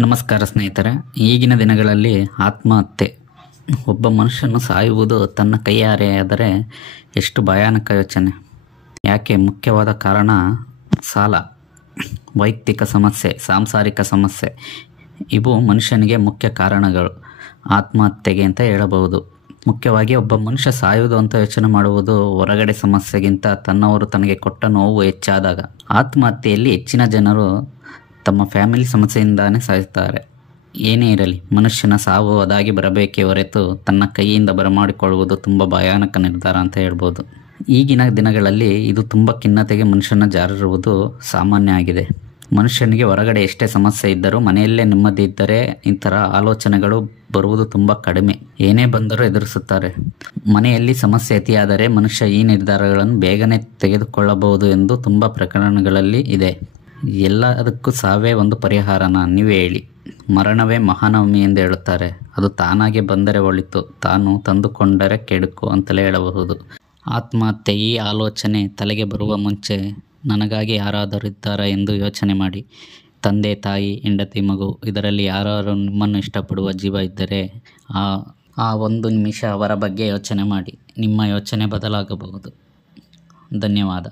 ನಮಸ್ಕಾರ ಸ್ನೇಹಿತರೆ. ಈಗಿನ ದಿನಗಳಲ್ಲಿ ಆತ್ಮಹತ್ಯೆ, ಒಬ್ಬ ಮನುಷ್ಯನು ಸಾಯುವುದು ತನ್ನ ಕೈಯಾರೆಯಾದರೆ ಎಷ್ಟು ಭಯಾನಕ ಯೋಚನೆ. ಯಾಕೆ? ಮುಖ್ಯವಾದ ಕಾರಣ ಸಾಲ, ವೈಯಕ್ತಿಕ ಸಮಸ್ಯೆ, ಸಾಂಸಾರಿಕ ಸಮಸ್ಯೆ. ಇವು ಮನುಷ್ಯನಿಗೆ ಮುಖ್ಯ ಕಾರಣಗಳು ಆತ್ಮಹತ್ಯೆಗೆ ಅಂತ ಹೇಳಬಹುದು. ಮುಖ್ಯವಾಗಿ ಒಬ್ಬ ಮನುಷ್ಯ ಸಾಯುವುದು ಅಂತ ಯೋಚನೆ ಮಾಡುವುದು ಹೊರಗಡೆ ಸಮಸ್ಯೆಗಿಂತ ತನ್ನವರು ತನಗೆ ಕೊಟ್ಟ ನೋವು ಹೆಚ್ಚಾದಾಗ. ಆತ್ಮಹತ್ಯೆಯಲ್ಲಿ ಹೆಚ್ಚಿನ ಜನರು ತಮ್ಮ ಫ್ಯಾಮಿಲಿ ಸಮಸ್ಯೆಯಿಂದಾನೇ ಸಾಯುತ್ತಾರೆ. ಏನೇ ಇರಲಿ, ಮನುಷ್ಯನ ಸಾವು ಅದಾಗಿ ಬರಬೇಕೇ ಹೊರತು ತನ್ನ ಕೈಯಿಂದ ಬರಮಾಡಿಕೊಳ್ಳುವುದು ತುಂಬ ಭಯಾನಕ ನಿರ್ಧಾರ ಅಂತ ಹೇಳ್ಬೋದು. ಈಗಿನ ದಿನಗಳಲ್ಲಿ ಇದು ತುಂಬ ಖಿನ್ನತೆಗೆ ಮನುಷ್ಯನ ಜಾರಿರುವುದು ಸಾಮಾನ್ಯ ಆಗಿದೆ. ಮನುಷ್ಯನಿಗೆ ಹೊರಗಡೆ ಎಷ್ಟೇ ಸಮಸ್ಯೆ ಇದ್ದರೂ ಮನೆಯಲ್ಲೇ ನೆಮ್ಮದಿ ಇದ್ದರೆ ಇಂಥರ ಆಲೋಚನೆಗಳು ಬರುವುದು ತುಂಬ ಕಡಿಮೆ. ಏನೇ ಬಂದರೂ ಎದುರಿಸುತ್ತಾರೆ. ಮನೆಯಲ್ಲಿ ಸಮಸ್ಯೆ ಅತಿಯಾದರೆ ಮನುಷ್ಯ ಈ ನಿರ್ಧಾರಗಳನ್ನು ಬೇಗನೆ ತೆಗೆದುಕೊಳ್ಳಬಹುದು ಎಂದು ತುಂಬ ಪ್ರಕರಣಗಳಲ್ಲಿ ಇದೆ. ಎಲ್ಲದಕ್ಕೂ ಸಾವೇ ಒಂದು ಪರಿಹಾರನ? ನೀವೇ ಹೇಳಿ. ಮರಣವೇ ಮಹಾನವಮಿ ಎಂದು ಹೇಳುತ್ತಾರೆ. ಅದು ತಾನಾಗೆ ಬಂದರೆ ಒಳಿತು, ತಾನು ತಂದುಕೊಂಡರೆ ಕೆಡುಕು ಅಂತಲೇ ಹೇಳಬಹುದು. ಆತ್ಮಹತ್ಯೆ ಈ ಆಲೋಚನೆ ತಲೆಗೆ ಬರುವ ಮುಂಚೆ ನನಗಾಗಿ ಯಾರಾದರೂ ಇದ್ದಾರಾ ಎಂದು ಯೋಚನೆ ಮಾಡಿ. ತಂದೆ, ತಾಯಿ, ಹೆಂಡತಿ, ಮಗು, ಇದರಲ್ಲಿ ಯಾರು ನಿಮ್ಮನ್ನು ಇಷ್ಟಪಡುವ ಜೀವ ಇದ್ದರೆ ಆ ಒಂದು ನಿಮಿಷ ಅವರ ಬಗ್ಗೆ ಯೋಚನೆ ಮಾಡಿ. ನಿಮ್ಮ ಯೋಚನೆ ಬದಲಾಗಬಹುದು. ಧನ್ಯವಾದ.